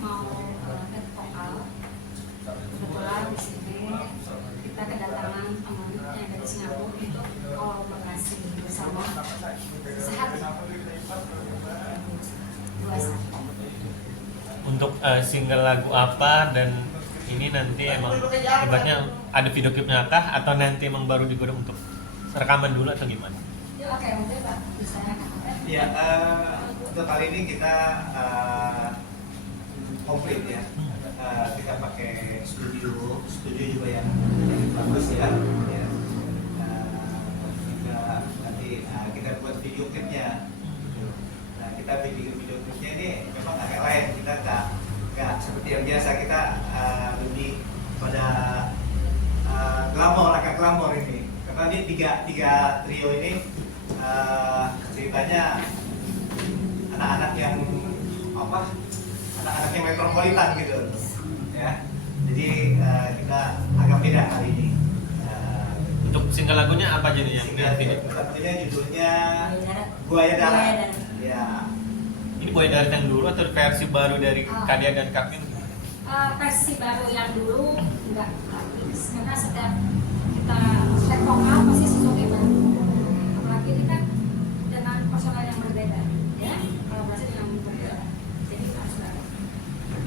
mau ke vokal. Kebetulan di sini kita kedatangan teman yang dari Singapura untuk kolaborasi bersama Sehat 21. Untuk single lagu apa dan ini nanti emang ibaratnya ada video klipnya kah atau nanti emang baru digodok untuk rekaman dulu atau gimana? Oke, mungkin Pak bisa. Ya, untuk kali ini kita komplit ya. Kita pakai studio juga yang bagus ya. Juga nanti kita buat video klipnya. Nah, kita video klipnya ini memang agak lain. Kita nggak seperti yang biasa, kita lebih pada agak glamor ini. Karena ini tiga trio ini ceritanya anak-anak yang anak-anak yang metropolitan gitu ya. Jadi kita agak beda kali ini. Untuk single lagunya apa jadi yang nanti? Lagunya judulnya Buaya Darat. Ya. Ini Buaya Darat yang dulu atau versi baru dari Kadia dan Kavin? Versi baru yang dulu enggak, karena setiap kita setiap vokal pasti sesuatu yang baru. Apalagi ini kan dengan personal yang berbeda, ya, kolaborasi dengan berbeda. Jadi harus baru.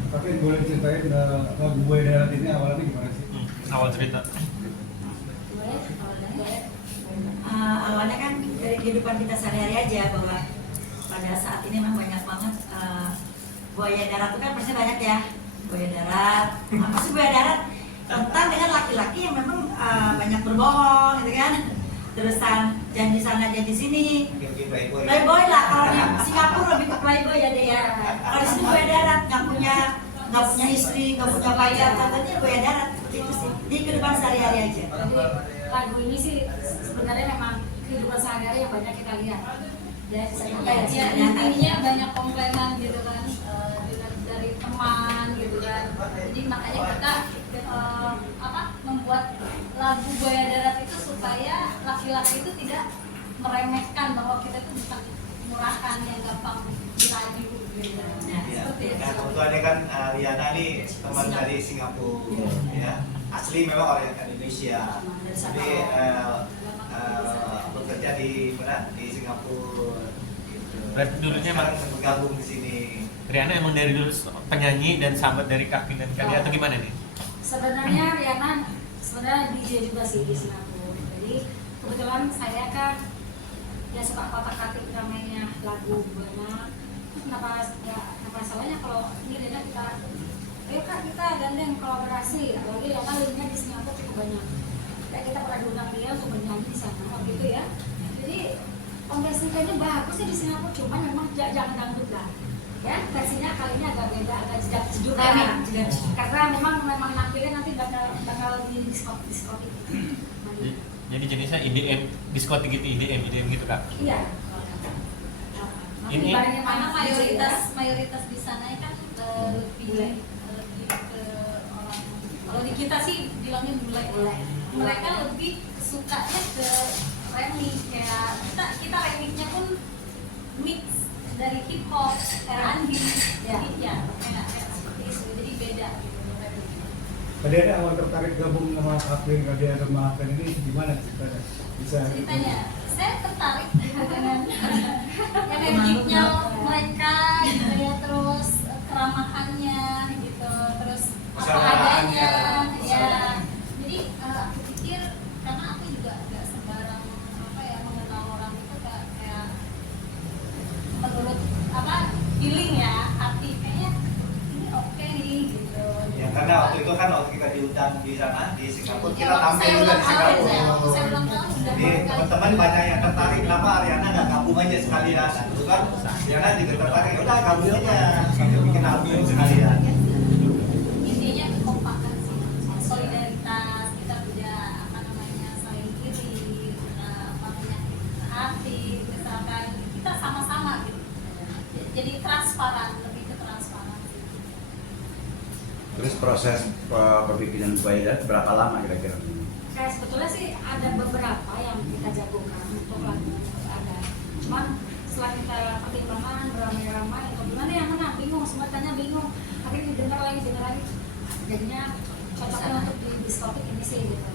Tapi boleh ceritain lagu Buaya Darat ini awalnya gimana sih? Awal cerita. Awalnya kan dari kehidupan kita sehari-hari aja, bahwa pada saat ini memang banyak banget buaya darat itu kan pasti banyak ya. Buaya darat, apa sih buaya darat? Rentan dengan laki-laki yang memang banyak berbohong gitu kan. Terusan janji sana janji sini. Playboy lah, kalau di Singapura lebih ke playboy ya deh ya. Kalau di sini buaya darat, nggak punya istri, nggak punya pacar, katanya buaya darat. Itu sih di kehidupan sehari-hari aja. Jadi lagu ini sih sebenarnya memang kehidupan sehari-hari yang banyak kita lihat. Ya, intinya banyak komplainan gitu kan dari teman gitu kan. Jadi makanya kita membuat lagu Buaya Darat itu supaya laki-laki itu tidak meremehkan bahwa kita itu bukan murahan yang gampang diraju gitu. Seperti itu. Nah, kebetulan kan Riana nih teman dari Singapura ya. Asli memang orang Indonesia. Tapi bekerja di Singapura gitu. Berarti dulunya emang bergabung di sini. Riana emang dari dulu penyanyi dan sahabat dari Kavin dan Kadia atau gimana nih? Sebenarnya Riana DJ juga sih di Singapura. Jadi kebetulan saya kan ya suka kotak-katik namanya lagu banyak. Kenapa salahnya kalau ini Riana kita ayo Kak kita gandeng kolaborasi, apalagi Riana linknya di Singapura cukup banyak. Dan kita pernah diundang dia untuk bernyanyi di sana waktu itu ya. Jadi kayaknya bagus sih di Singapura, cuma memang jangan dangdut lah. Ya, versinya kali ini agak beda, agak jedak-jeduk lah. Karena memang nampilnya nanti bakal di diskotik. Jadi jenisnya IDM, diskotik gitu, IDM gitu Kak? Iya. Ini Karena mayoritas di sana kan lebih ke orang. Kalau di kita sih bilangnya bule. Mereka lebih sukanya ke remix, kayak kita remixnya pun mix dari hip hop, R&B, jadi ya kayak seperti itu, jadi beda gitu. Tadi ada awal tertarik gabung sama Kavin, Kadia sama Kavin ini gimana ceritanya? Bisa Ceritanya, saya tertarik dengan yang energinya mereka gitu ya, terus keramahannya gitu, terus apa adanya ya. Jadi aku pikir karena aku juga nggak sembarang mengenal orang itu kayak menurut feeling ya, hati kayaknya ini oke nih gitu. Ya karena waktu itu kan waktu kita diundang di sana di Singapura, Ya, kita tampil juga di Singapura. saya ulang tahun udah Jadi teman-teman banyak yang tertarik, kenapa Riana nggak gabung aja sekalian? Nah, terus kan Riana juga tertarik, ya udah gabung aja, kita bikin album sekalian. Intinya kekompakan sih, solidaritas, kita punya saling iri, hati, misalkan kita sama-sama gitu. Jadi transparan, lebih ke transparan. Terus proses perbikinan Buaya Darat berapa lama kira-kira? Kayak sebetulnya sih ada beberapa yang kita jagokan untuk lagu ada. Cuman setelah kita pertimbangan beramai-ramai atau gimana yang mana bingung, semua tanya bingung. Akhirnya jadinya cocoknya untuk di diskotik ini sih gitu.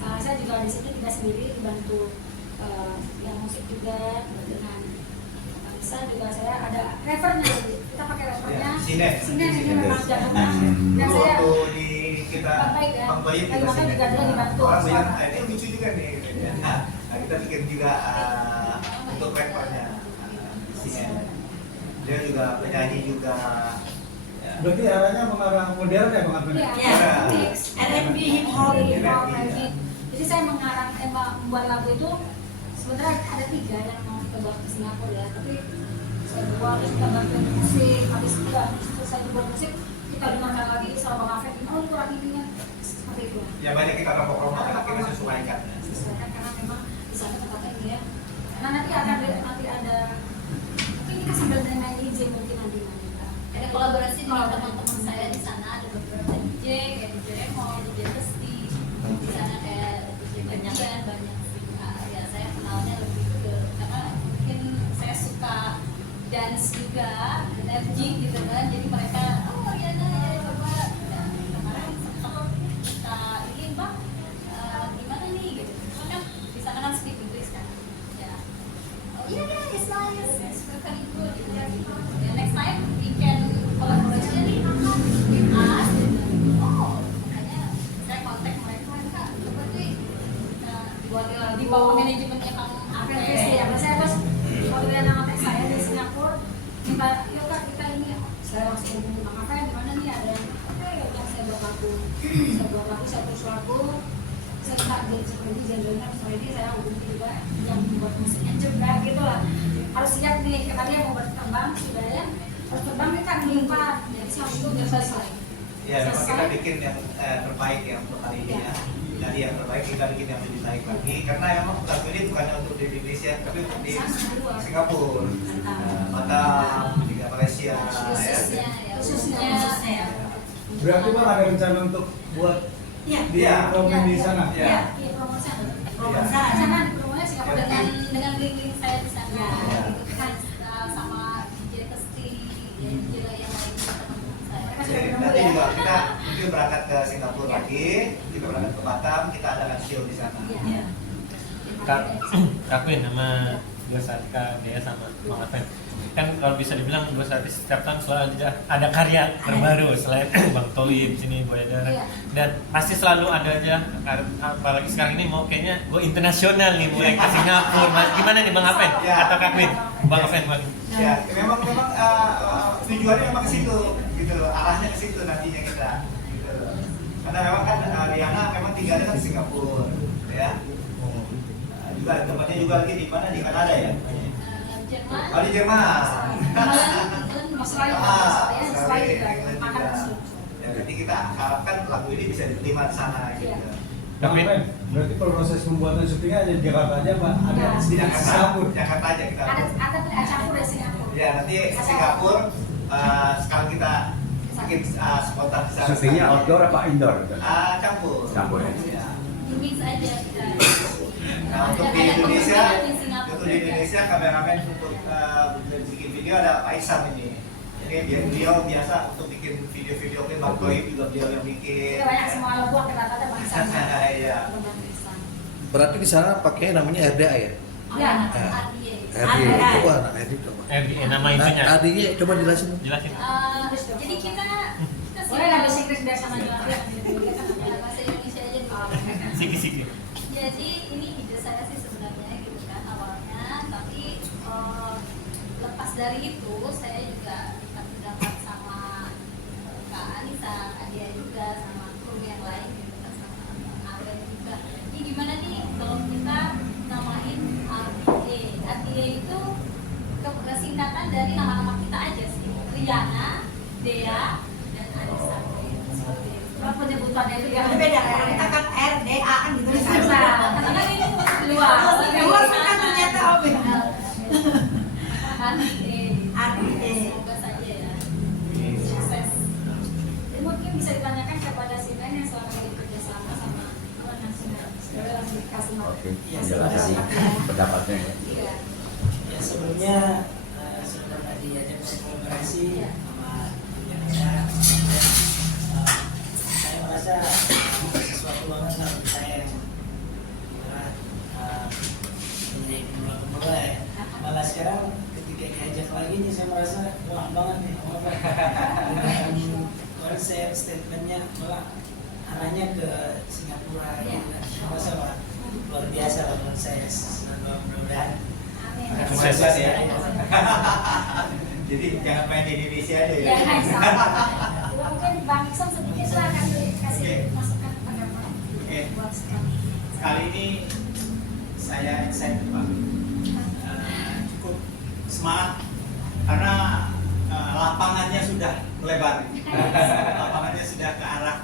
Saya juga di sini tidak sendiri, dibantu yang musik juga dengan bisa juga saya ada refernya, kita pakai refernya. Sini ini memang jagoan. Dan saya waktu di kita baik ya. Bang Toyib Baik, juga makanya juga dia dibantu. orang bilang ini lucu juga nih. Nah, kita bikin juga untuk rappernya Sinen. Dia juga penyanyi juga. Ya. Berarti arahnya mengarah modern ya Bang Afin? Iya, Iya. mix. R&B, hip hop. Hip hop, R&B. Jadi saya mengarang membuat lagu itu sebenarnya ada 3 yang mau kita buat ke Singapura ya, tapi saya buat terus kita bantuin musik, habis itu selesai dibuat musik kita dengarkan lagi sama Bang Afin, oh kurang ininya seperti itu. Ya banyak kita promo karena kita sesuaikan. Sesuaikan karena memang di sana tempatnya ini ya. Karena nanti ada mungkin kita sambil main DJ mungkin nanti. Ada kolaborasi dengan teman-teman saya di sana, ada beberapa DJ kayak DJ Remo, DJ Testi, di sana kayak DJ banyak ya saya kenalnya lebih ke karena mungkin saya suka dance juga, energi gitu kan, jadi mereka Riana ya coba ya, kemarin sempat kita ini Bang gimana nih gitu, cuma kan di sana kan speak English kan ya, oh iya it's nice, it's very good gitu ya, next time we can collaboration with us gitu. Oh makanya saya kontak mereka coba deh di bawah manajemennya Kang Oke, Ape ya, saya bos waktu dia nama saya di Singapura, minta yuk kak kita ini, saya langsung hubungi Bang Afin, di mana nih ada yang oke, yaudah saya buat lagu, saya tulis lagu, saya minta jadi seperti genrenya misalnya ini saya hubungi juga yang membuat musiknya juga gitu lah, harus siap nih, karena dia mau berkembang sudah ya, harus terbang nih kan melimpah, jadi saya itu udah selesai. Ya memang kita bikin yang terbaik ya untuk kali ini ya. Dari yang terbaik kita bikin yang lebih baik lagi karena memang lagu ini bukannya untuk di Indonesia tapi untuk di Singapura, Batam, juga Malaysia khususnya ya. ya Khususnya. Berarti Bang ada rencana untuk buat Iya. di program di sana? Ya. Iya. Iya promosi. Promosi. Sana di promosi Singapura dengan link saya di sana Ya. gitu kan sama DJ Testi DJ yang lain teman-teman saya. Jadi nanti juga kita mungkin berangkat ke Singapura lagi, kita berangkat ke Batam, kita adakan show di sana. Iya. Kak Afin sama Gus Atika, dia sama Bang Afin. Kan kalau bisa dibilang Gus Atika setiap tahun selalu ada karya terbaru selain Bang Toyib sini Buaya Darat. Iya. Dan pasti selalu ada aja, apalagi sekarang ini mau kayaknya go internasional nih mulai ke Singapura. Gimana nih Bang Afin? Ya. Atau Kak Afin? Bang Afin, Bang. Ya, memang tujuannya memang ke situ, gitu loh. Arahnya ke situ nantinya kita, gitu loh. Karena memang kan Riana memang tinggalnya kan di Singapura, ya. Juga tempatnya juga lagi di mana di Kanada ya? Jerman. Oh di Jerman. Australia, Australia, England makan juga. musuh. Ya, jadi kita harapkan lagu ini bisa diterima di sana, gitu. Iya. Bang Afin, berarti proses pembuatan syutingnya ada di Jakarta aja Pak? Ada Nah, di Singapura? Jakarta aja kita. Ada campur dari Singapura. Ya nanti Singapura sekarang kita bikin spontan di sana. Syutingnya outdoor apa indoor? Campur. Campur ya. Ya. Mix aja kita. Nah untuk di Ada Indonesia, pembukaan di Singapura. untuk di Indonesia kameramen untuk bikin video ada Pak Isam ini. Jadi beliau biasa untuk bikin video-video klip, Bang Toyib juga beliau yang bikin. Kita banyak semua lagu kita ada bangsa. Iya. Berarti di sana pakai namanya RDA ya? Ya. RDA. RDA. Coba anak RDA coba. Nama itunya. Nah, RDA coba jelasin. Jelasin. Jadi kita Boleh lah bahasa Inggris biar sama juga. bahasa Indonesia aja dulu. Siki-siki. Jadi ini ide saya sih sebenarnya gitu kan awalnya, tapi lepas dari itu saya juga minta pendapat sama Kak Anissa, Kak Dia juga, sama kru yang lain gitu kan, sama Awen juga. Ini gimana nih kalau kita namain RDA? RDA itu singkatan dari nama-nama kita aja sih, Riana, Dea, dan Anissa. Seperti itu. Kalau penyebutannya itu ya Tapi beda, kalau kita kan RDA kan gitu nih. Karena ini luar. Luar kan ternyata oh beda. RDA. Semoga saja ya. Sukses. Jadi mungkin bisa ditanyakan kepada Sinan yang selama ini kerjasama sama Tuan Nasional. Sekarang langsung dikasih nama. Oke, jelaskan pendapatnya ya. Iya. Ya sebelumnya sudah tadi ada kolaborasi sama ya konsep statementnya malah arahnya ke Singapura Iya. gitu. Masa Pak, luar biasa lah menurut saya. Mudah-mudahan Amin. Sukses. Sukses ya. Jadi jangan main di Indonesia aja ya. Ya, nah, sama. Mungkin Bang Iksan sedikit lah kasih Oke. masukan pendapat Oke. buat sekarang. Kali ini saya excited Pak. Cukup semangat karena lapangannya sudah melebar. Lapangannya sudah ke arah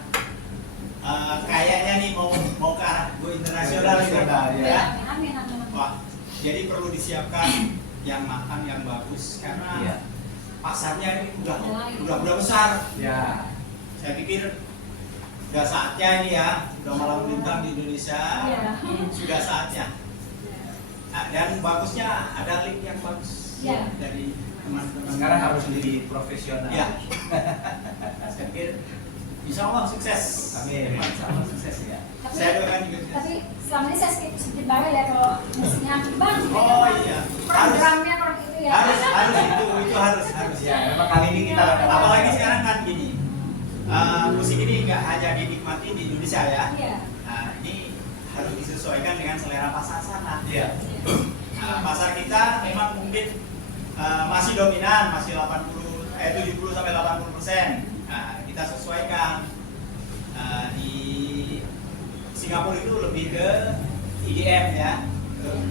kayaknya nih mau ke arah go internasional nih Pak, ya. Amin, amin. Wah, jadi perlu disiapkan yang matang, yang bagus karena Iya. pasarnya ini udah besar. Ya. Saya pikir sudah saatnya ini ya, sudah malam bintang di Indonesia, Iya. sudah saatnya. Nah, dan bagusnya ada link yang bagus Iya. dari teman-teman. Sekarang harus menjadi profesional. Ya. Saya pikir insya Allah sukses. Amin. Insya Allah sukses ya. Tapi- Saya doakan juga sukses. Tapi selama ini saya sedikit banget ya kalau mestinya Bang. Oh iya. Programnya kalau gitu ya. Harus itu harus ya. Memang kali ini kita apalagi sekarang kan gini. Musik ini nggak hanya dinikmati di Indonesia ya. Iya. Nah, ini harus disesuaikan dengan selera pasar sana. Iya. Pasar kita memang mungkin masih dominan, masih 70 sampai 80%. Nah, kita sesuaikan. Di Singapura itu lebih ke EDM ya,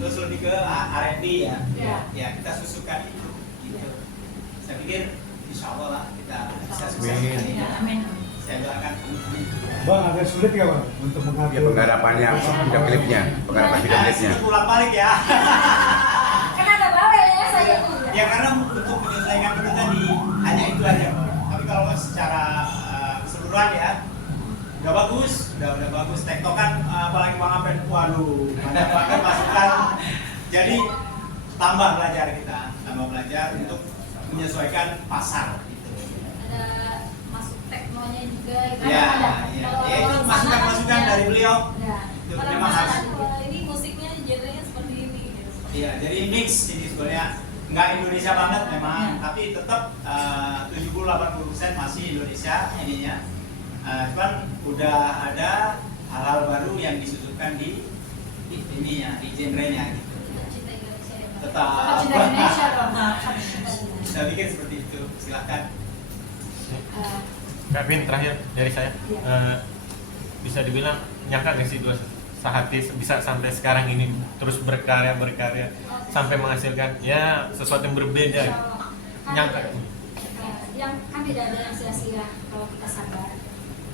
terus lebih ke R&B ya. Iya. Ya, kita susukan itu. Gitu. Saya pikir insya Allah lah kita bisa sukses. Amin. Ya, amin. Saya doakan. Bang, agak sulit nggak Bang untuk Ya mengatur? penggarapannya, video klipnya, penggarapan video klipnya. Pulang balik ya. Karena ada bawel ya saya itu. Ya karena untuk menyelesaikan itu tadi hanya itu aja. Tapi kalau secara keseluruhan ya udah bagus, udah bagus. Tektokan apalagi Bang Apen, waduh, banyak banget masukan. Jadi tambah belajar kita, untuk menyesuaikan pasar. Gitu. Ada masuk teknonya juga gitu. Ya, Ada. ya. Kalau Ya, itu sana masukan-masukan kan dari beliau. Ya. Itu Kalau memang sana harus. kan, ini musiknya genrenya seperti ini gitu. Iya, jadi mix ini sebenarnya nggak Indonesia banget memang, tapi tetap 70-80% masih Indonesia ininya. Cuman udah ada hal-hal baru yang disusukan di ini ya, di genrenya gitu. Cinta Indonesia ya, Pak. Tetap. Cinta Indonesia dong. Saya pikir seperti itu. Silakan. Kak Vin, terakhir dari saya. Iya. Bisa dibilang nyangka nggak sih dua sahati bisa sampai sekarang ini terus berkarya sampai menghasilkan ya sesuatu yang berbeda. Nyangka. Yang kan tidak ada yang sia-sia kalau kita sadar.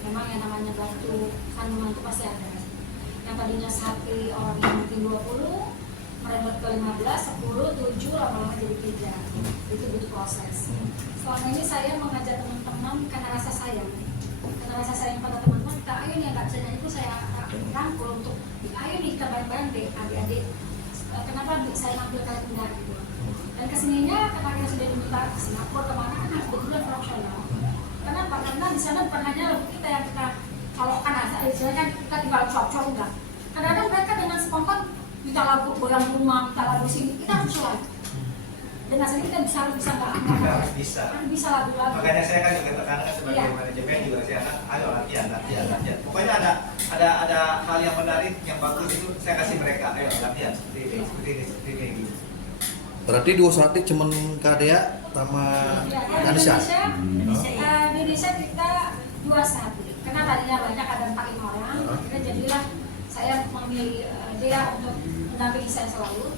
Memang yang namanya batu kandungan itu pasti ada. Yang tadinya sehati orang yang mungkin 20 merembet ke 15, 10, 7, lama-lama jadi 3. Itu butuh proses. Selama ini saya mengajak teman-teman karena rasa sayang. Karena rasa sayang pada teman-teman, kita ayo nih yang nggak bisa nyanyi itu saya rangkul untuk ayo nih kita bareng-bareng deh adik-adik. Kenapa saya ngambil kalian pindah gitu. Dan kesininya karena kita sudah diminta ke Singapura kemana kan harus betul-betul profesional. Kenapa? Karena di sana bukan hanya lagu kita yang kita colokkan aja, istilahnya kan kita tinggal cop-cop enggak. Kadang-kadang mereka dengan spontan kita lagu bolang rumah, kita lagu sini, kita harus sesuai. Dan aslinya kita harus bisa nggak Harus bisa. Harus bisa lagu-lagu. Makanya saya kan juga tekankan sebagai Iya. manajemen juga sih anak, ayo latihan. Pokoknya ada hal yang menarik, yang bagus itu saya kasih mereka, ayo latihan seperti ini gitu. Berarti dua saat cuman Kadea sama Ya, di Anissa. Di Indonesia kita 2 sehati. Karena tadinya banyak ada 4-5 orang, akhirnya jadilah saya memilih dia untuk mendampingi saya selalu.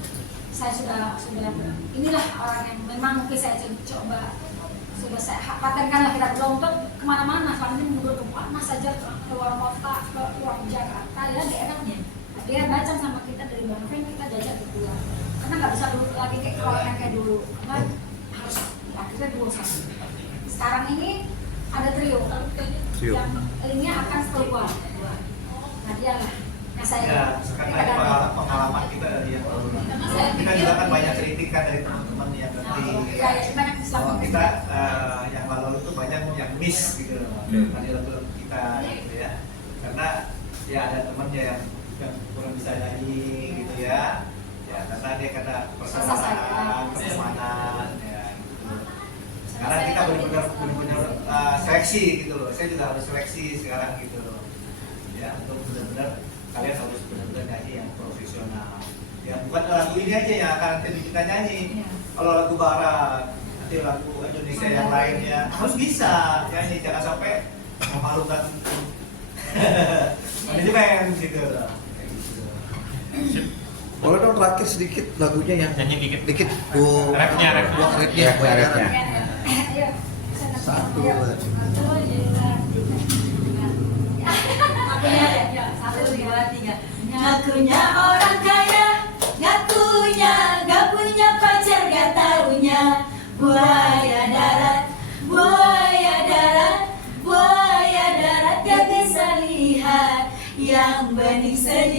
Saya sudah inilah orang yang memang mungkin saya coba sudah saya patenkan lah kita berdua untuk kemana-mana. Selama ini mundur ke mana saja, ke luar kota, ke luar Jakarta, ya daerahnya. Dia baca sama kita dari Bang Fen, kita diajak berdua. Karena nggak bisa dulu lagi kayak dulu, karena harus kita 2 satu. Sekarang ini ada trio. Yang ini akan keluar. Nah dia lah. Nah saya. Ya, karena pengalaman kita dari yang lalu. Kita juga kan banyak kritikan dari teman-teman yang nanti. Ya, banyak Kalau kita yang lalu itu banyak yang miss gitu loh. Tadi lalu kita gitu ya. Karena ya ada temannya yang kurang bisa nyanyi gitu ya. Ya karena dia kata pertemanan ya gitu. Sekarang kita benar-benar seleksi gitu loh. Saya juga harus seleksi sekarang gitu loh. Ya, untuk benar-benar kalian harus benar-benar nyanyi yang profesional. Ya, bukan lagu ini aja yang akan kita nyanyi. Iya. Kalau lagu barat, nanti lagu Indonesia yang lainnya harus bisa nyanyi, jangan sampai memalukan manajemen gitu loh. Kayak gitu. Boleh dong terakhir sedikit lagunya yang Nyanyi dikit. dikit. Bu, Rapnya. buat rapnya. Iya, rapnya. Ayo. Satu. Akunya ya, 1, 2, 3. Ngakunya orang kaya, gak punya pacar, gak taunya buaya darat, buaya darat, buaya darat, gak bisa lihat yang bening senyum.